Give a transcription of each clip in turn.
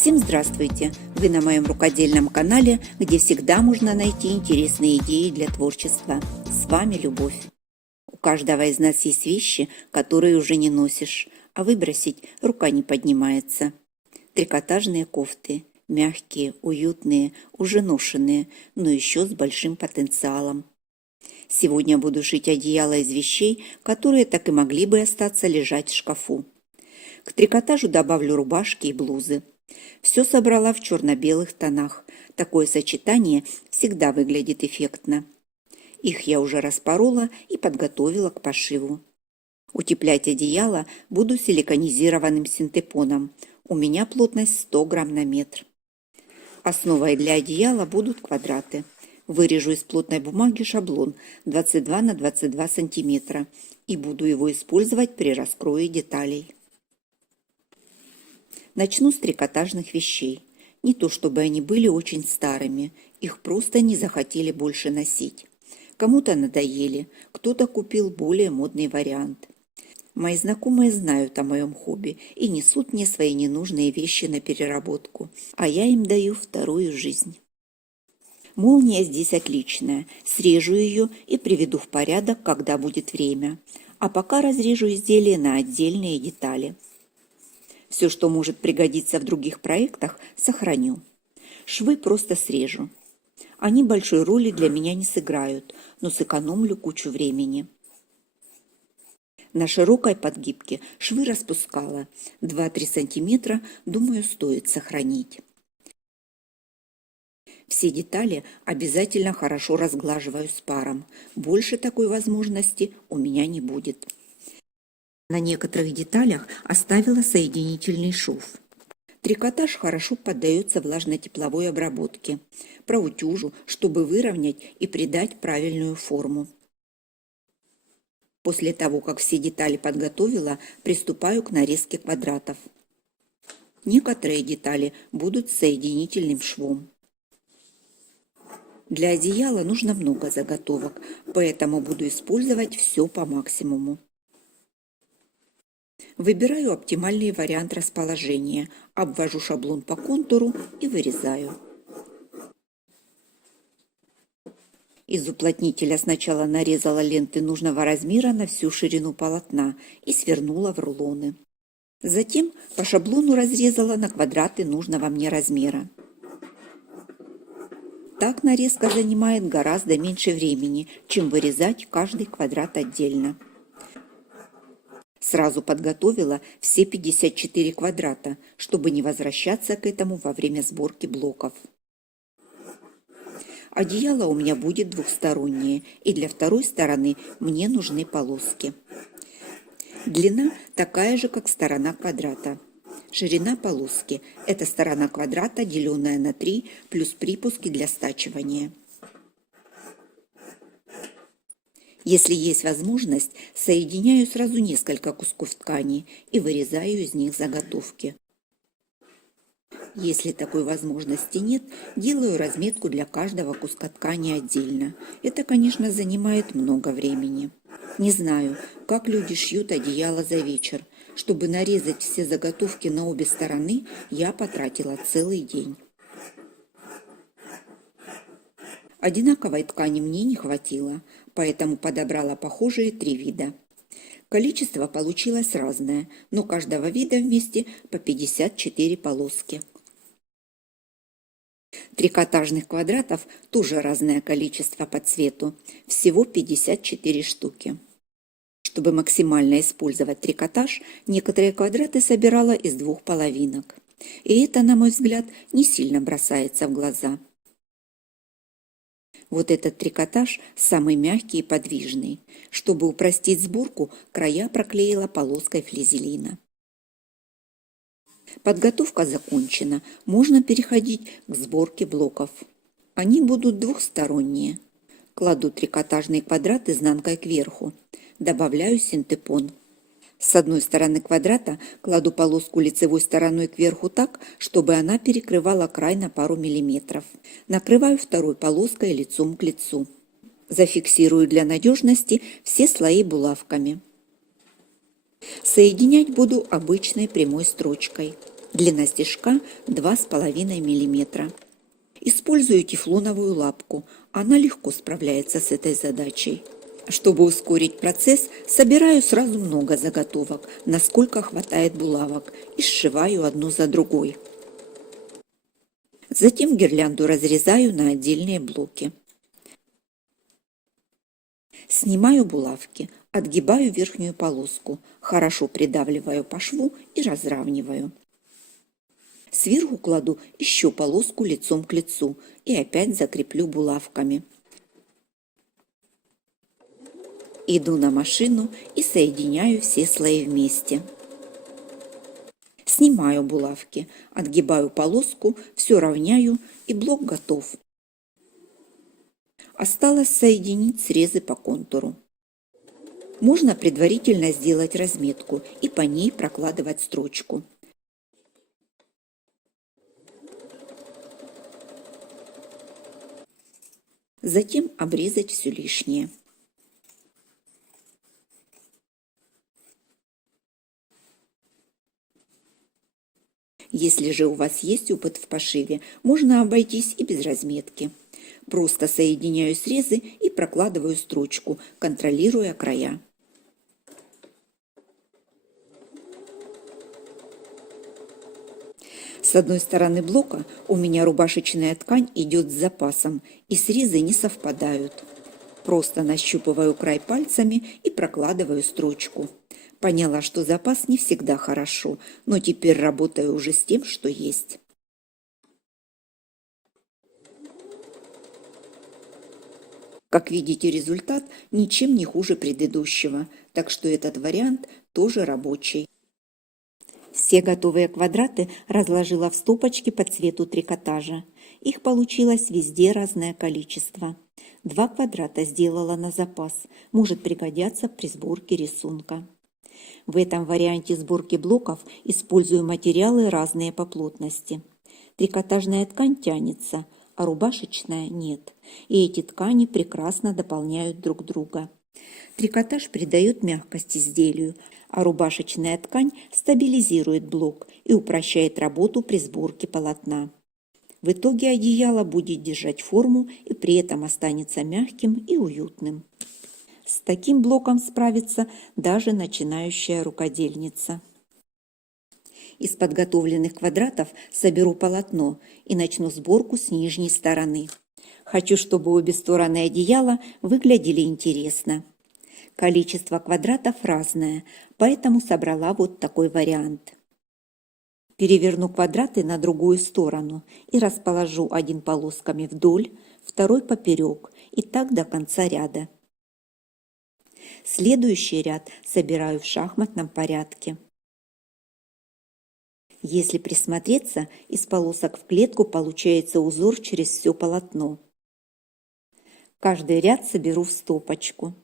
Всем здравствуйте! Вы на моем рукодельном канале, где всегда можно найти интересные идеи для творчества. С вами Любовь. У каждого из нас есть вещи, которые уже не носишь, а выбросить рука не поднимается. Трикотажные кофты. Мягкие, уютные, уже ношеные, но еще с большим потенциалом. Сегодня буду шить одеяло из вещей, которые так и могли бы остаться лежать в шкафу. К трикотажу добавлю рубашки и блузы. Все собрала в черно-белых тонах. Такое сочетание всегда выглядит эффектно. Их я уже распорола и подготовила к пошиву. Утеплять одеяло буду силиконизированным синтепоном. У меня плотность 100 грамм на метр. Основой для одеяла будут квадраты. Вырежу из плотной бумаги шаблон 22 на 22 сантиметра и буду его использовать при раскрое деталей. Начну с трикотажных вещей. Не то чтобы они были очень старыми, их просто не захотели больше носить. Кому-то надоели, кто-то купил более модный вариант. Мои знакомые знают о моем хобби и несут мне свои ненужные вещи на переработку, а я им даю вторую жизнь. Молния здесь отличная, срежу ее и приведу в порядок, когда будет время. А пока разрежу изделие на отдельные детали. Все, что может пригодиться в других проектах, сохраню. Швы просто срежу. Они большой роли для меня не сыграют, но сэкономлю кучу времени. На широкой подгибке швы распускала. 2-3 сантиметра, думаю, стоит сохранить. Все детали обязательно хорошо разглаживаю с паром. Больше такой возможности у меня не будет. На некоторых деталях оставила соединительный шов. Трикотаж хорошо поддается влажно-тепловой обработке. Проутюжу, чтобы выровнять и придать правильную форму. После того, как все детали подготовила, приступаю к нарезке квадратов. Некоторые детали будут с соединительным швом. Для одеяла нужно много заготовок, поэтому буду использовать все по максимуму. Выбираю оптимальный вариант расположения, обвожу шаблон по контуру и вырезаю. Из уплотнителя сначала нарезала ленты нужного размера на всю ширину полотна и свернула в рулоны. Затем по шаблону разрезала на квадраты нужного мне размера. Так нарезка занимает гораздо меньше времени, чем вырезать каждый квадрат отдельно. Сразу подготовила все 54 квадрата, чтобы не возвращаться к этому во время сборки блоков. Одеяло у меня будет двухстороннее, и для второй стороны мне нужны полоски. Длина такая же, как сторона квадрата. Ширина полоски – это сторона квадрата, деленная на 3, плюс припуски для стачивания. Если есть возможность, соединяю сразу несколько кусков ткани и вырезаю из них заготовки. Если такой возможности нет, делаю разметку для каждого куска ткани отдельно. Это, конечно, занимает много времени. Не знаю, как люди шьют одеяло за вечер. Чтобы нарезать все заготовки на обе стороны, я потратила целый день. Одинаковой ткани мне не хватило, поэтому подобрала похожие 3 вида. Количество получилось разное, но каждого вида вместе по 54 полоски. Трикотажных квадратов тоже разное количество по цвету, всего 54 штуки. Чтобы максимально использовать трикотаж, некоторые квадраты собирала из 2 половинок. И это, на мой взгляд, не сильно бросается в глаза. Вот этот трикотаж самый мягкий и подвижный. Чтобы упростить сборку, края проклеила полоской флизелина. Подготовка закончена. Можно переходить к сборке блоков. Они будут двухсторонние. Кладу трикотажный квадрат изнанкой кверху. Добавляю синтепон. С одной стороны квадрата кладу полоску лицевой стороной кверху так, чтобы она перекрывала край на пару миллиметров. Накрываю второй полоской лицом к лицу. Зафиксирую для надежности все слои булавками. Соединять буду обычной прямой строчкой. Длина стежка 2,5 мм. Использую тефлоновую лапку, она легко справляется с этой задачей. Чтобы ускорить процесс, собираю сразу много заготовок, насколько хватает булавок, и сшиваю одну за другой. Затем гирлянду разрезаю на отдельные блоки. Снимаю булавки, отгибаю верхнюю полоску, хорошо придавливаю по шву и разравниваю. Сверху кладу еще полоску лицом к лицу и опять закреплю булавками. Иду на машину и соединяю все слои вместе. Снимаю булавки, отгибаю полоску, все равняю, и блок готов. Осталось соединить срезы по контуру. Можно предварительно сделать разметку и по ней прокладывать строчку. Затем обрезать все лишнее. Если же у вас есть опыт в пошиве, можно обойтись и без разметки. Просто соединяю срезы и прокладываю строчку, контролируя края. С одной стороны блока у меня рубашечная ткань идет с запасом, и срезы не совпадают. Просто нащупываю край пальцами и прокладываю строчку. Поняла, что запас не всегда хорошо, но теперь работаю уже с тем, что есть. Как видите, результат ничем не хуже предыдущего, так что этот вариант тоже рабочий. Все готовые квадраты разложила в стопочки по цвету трикотажа. Их получилось везде разное количество. 2 квадрата сделала на запас, может пригодятся при сборке рисунка. В этом варианте сборки блоков использую материалы разные по плотности. Трикотажная ткань тянется, а рубашечная нет, и эти ткани прекрасно дополняют друг друга. Трикотаж придает мягкость изделию, а рубашечная ткань стабилизирует блок и упрощает работу при сборке полотна. В итоге одеяло будет держать форму и при этом останется мягким и уютным. С таким блоком справится даже начинающая рукодельница. Из подготовленных квадратов соберу полотно и начну сборку с нижней стороны. Хочу, чтобы обе стороны одеяла выглядели интересно. Количество квадратов разное, поэтому собрала вот такой вариант. Переверну квадраты на другую сторону и расположу один полосками вдоль, второй поперек, и так до конца ряда. Следующий ряд собираю в шахматном порядке. Если присмотреться, из полосок в клетку получается узор через все полотно. Каждый ряд соберу в стопочку.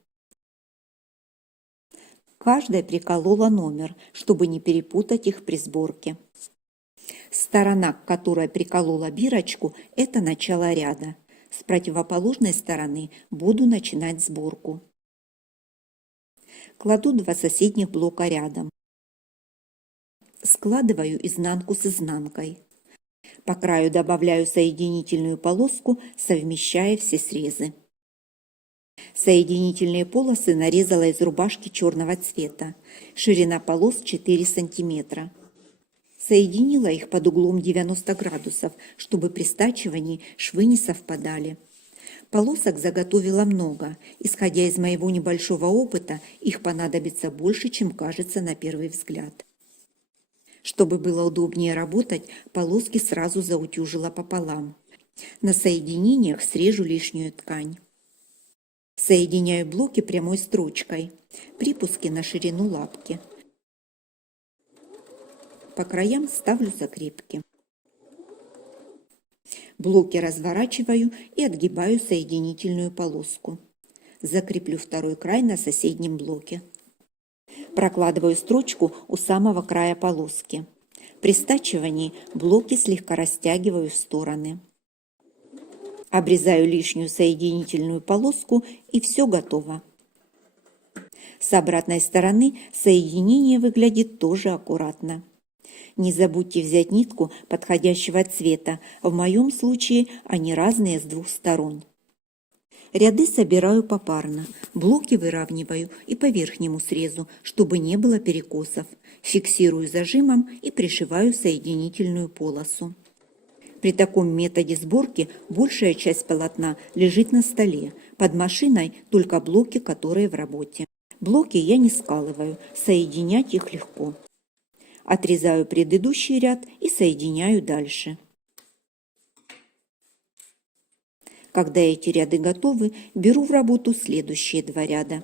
Каждой приколола номер, чтобы не перепутать их при сборке. Сторона, к которой приколола бирочку, это начало ряда. С противоположной стороны буду начинать сборку. Кладу 2 соседних блока рядом. Складываю изнанку с изнанкой. По краю добавляю соединительную полоску, совмещая все срезы. Соединительные полосы нарезала из рубашки черного цвета. Ширина полос 4 см. Соединила их под углом 90 градусов, чтобы при стачивании швы не совпадали. Полосок заготовила много. Исходя из моего небольшого опыта, их понадобится больше, чем кажется на первый взгляд. Чтобы было удобнее работать, полоски сразу заутюжила пополам. На соединениях срежу лишнюю ткань. Соединяю блоки прямой строчкой. Припуски на ширину лапки. По краям ставлю закрепки. Блоки разворачиваю и отгибаю соединительную полоску. Закреплю второй край на соседнем блоке. Прокладываю строчку у самого края полоски. При стачивании блоки слегка растягиваю в стороны. Обрезаю лишнюю соединительную полоску, и все готово. С обратной стороны соединение выглядит тоже аккуратно. Не забудьте взять нитку подходящего цвета. В моем случае они разные с двух сторон. Ряды собираю попарно. Блоки выравниваю и по верхнему срезу, чтобы не было перекосов. Фиксирую зажимом и пришиваю соединительную полосу. При таком методе сборки большая часть полотна лежит на столе. Под машиной только блоки, которые в работе. Блоки я не скалываю, соединять их легко. Отрезаю предыдущий ряд и соединяю дальше. Когда эти ряды готовы, беру в работу следующие два ряда.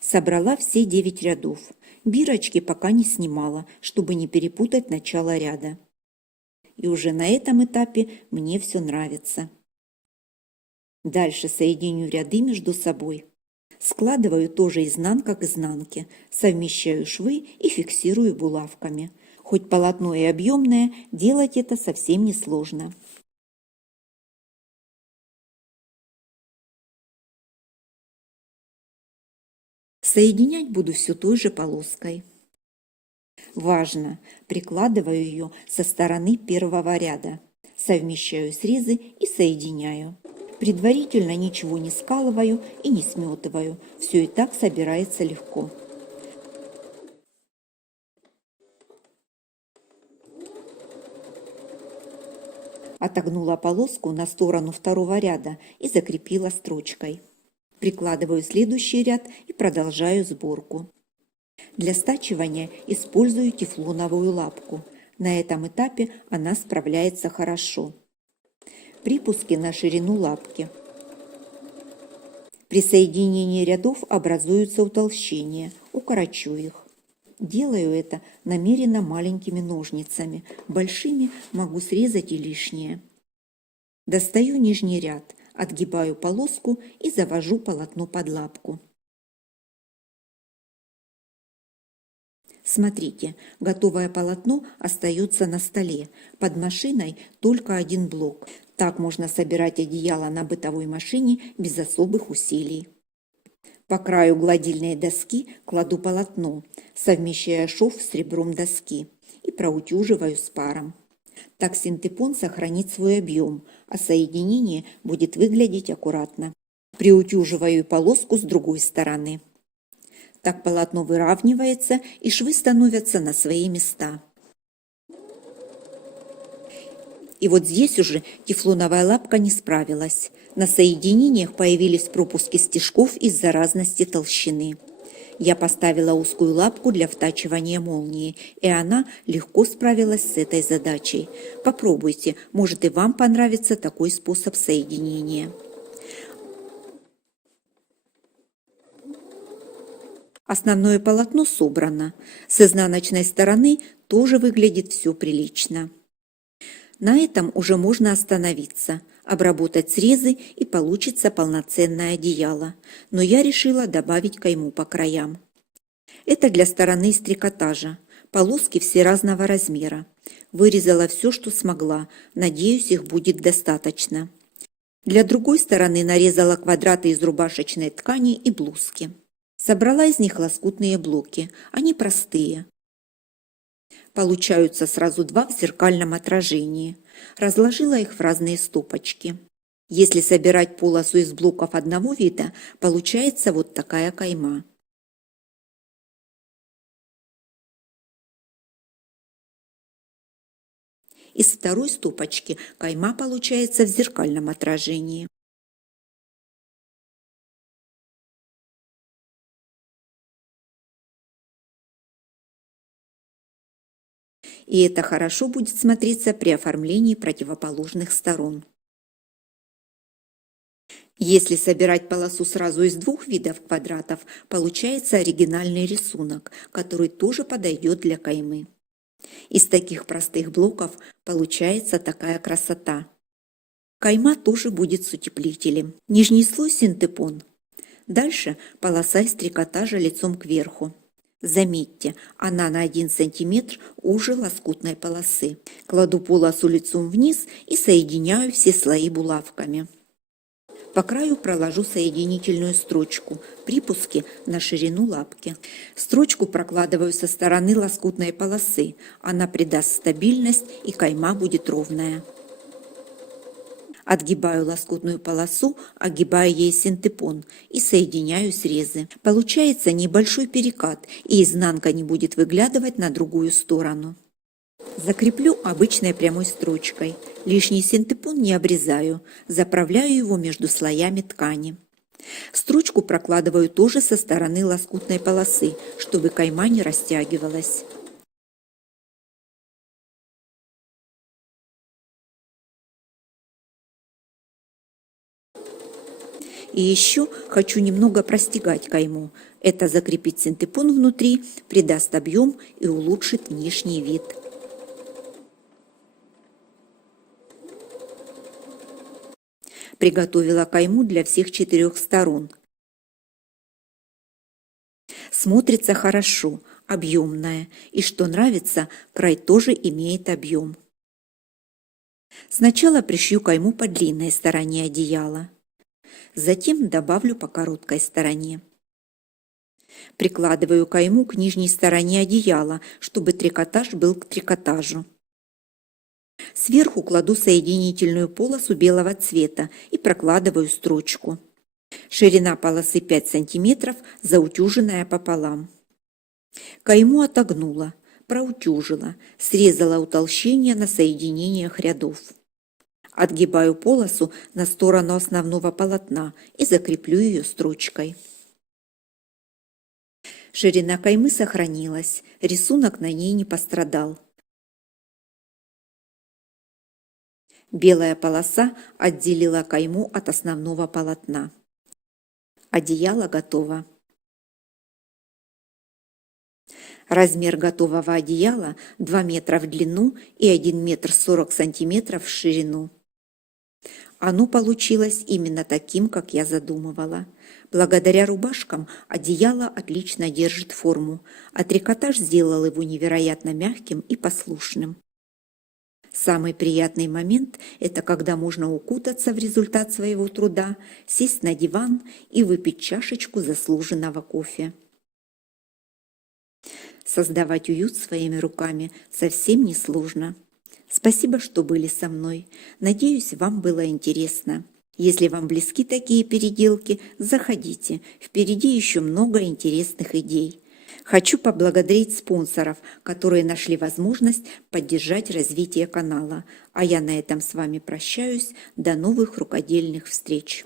Собрала все 9 рядов. Бирочки пока не снимала, чтобы не перепутать начало ряда. И уже на этом этапе мне все нравится. Дальше соединю ряды между собой. Складываю тоже изнанка к изнанке, совмещаю швы и фиксирую булавками. Хоть полотно и объемное, делать это совсем не сложно. Соединять буду все той же полоской. Важно, прикладываю ее со стороны первого ряда, совмещаю срезы и соединяю. Предварительно ничего не скалываю и не сметываю, все и так собирается легко. Отогнула полоску на сторону второго ряда и закрепила строчкой. Прикладываю следующий ряд и продолжаю сборку. Для стачивания использую тефлоновую лапку. На этом этапе она справляется хорошо. Припуски на ширину лапки. При соединении рядов образуются утолщения, укорочу их. Делаю это намеренно маленькими ножницами, большими могу срезать и лишнее. Достаю нижний ряд, отгибаю полоску и завожу полотно под лапку. Смотрите, готовое полотно остается на столе, под машиной только один блок. Так можно собирать одеяло на бытовой машине без особых усилий. По краю гладильной доски кладу полотно, совмещая шов с ребром доски и проутюживаю с паром. Так синтепон сохранит свой объем, а соединение будет выглядеть аккуратно. Приутюживаю полоску с другой стороны. Так полотно выравнивается и швы становятся на свои места. И вот здесь уже тефлоновая лапка не справилась. На соединениях появились пропуски стежков из-за разности толщины. Я поставила узкую лапку для втачивания молнии, и она легко справилась с этой задачей. Попробуйте, может и вам понравится такой способ соединения. Основное полотно собрано. С изнаночной стороны тоже выглядит все прилично. На этом уже можно остановиться, обработать срезы и получится полноценное одеяло. Но я решила добавить кайму по краям. Это для стороны из трикотажа. Полоски все разного размера. Вырезала все, что смогла. Надеюсь, их будет достаточно. Для другой стороны нарезала квадраты из рубашечной ткани и блузки. Собрала из них лоскутные блоки. Они простые. Получаются сразу два в зеркальном отражении. Разложила их в разные стопочки. Если собирать полосу из блоков одного вида, получается вот такая кайма. Из второй стопочки кайма получается в зеркальном отражении. И это хорошо будет смотреться при оформлении противоположных сторон. Если собирать полосу сразу из двух видов квадратов, получается оригинальный рисунок, который тоже подойдет для каймы. Из таких простых блоков получается такая красота. Кайма тоже будет с утеплителем. Нижний слой синтепон. Дальше полоса из трикотажа лицом кверху. Заметьте, она на 1 см уже лоскутной полосы. Кладу полосу лицом вниз и соединяю все слои булавками. По краю проложу соединительную строчку, припуски на ширину лапки. Строчку прокладываю со стороны лоскутной полосы, она придаст стабильность и кайма будет ровная. Отгибаю лоскутную полосу, огибая ей синтепон и соединяю срезы. Получается небольшой перекат, и изнанка не будет выглядывать на другую сторону. Закреплю обычной прямой строчкой. Лишний синтепон не обрезаю, заправляю его между слоями ткани. Строчку прокладываю тоже со стороны лоскутной полосы, чтобы кайма не растягивалась. И еще хочу немного простегать кайму. Это закрепит синтепон внутри, придаст объем и улучшит внешний вид. Приготовила кайму для всех 4 сторон. Смотрится хорошо, объемная, и что нравится, край тоже имеет объем. Сначала пришью кайму по длинной стороне одеяла. Затем добавлю по короткой стороне. Прикладываю кайму к нижней стороне одеяла, чтобы трикотаж был к трикотажу. Сверху кладу соединительную полосу белого цвета и прокладываю строчку. Ширина полосы 5 см, заутюженная пополам. Кайму отогнула, проутюжила, срезала утолщение на соединениях рядов. Отгибаю полосу на сторону основного полотна и закреплю ее строчкой. Ширина каймы сохранилась, рисунок на ней не пострадал. Белая полоса отделила кайму от основного полотна. Одеяло готово. Размер готового одеяла 2 метра в длину и 1 метр 40 сантиметров в ширину. Оно получилось именно таким, как я задумывала. Благодаря рубашкам одеяло отлично держит форму, а трикотаж сделал его невероятно мягким и послушным. Самый приятный момент – это когда можно укутаться в результат своего труда, сесть на диван и выпить чашечку заслуженного кофе. Создавать уют своими руками совсем не сложно. Спасибо, что были со мной. Надеюсь, вам было интересно. Если вам близки такие переделки, заходите. Впереди еще много интересных идей. Хочу поблагодарить спонсоров, которые нашли возможность поддержать развитие канала. А я на этом с вами прощаюсь. До новых рукодельных встреч!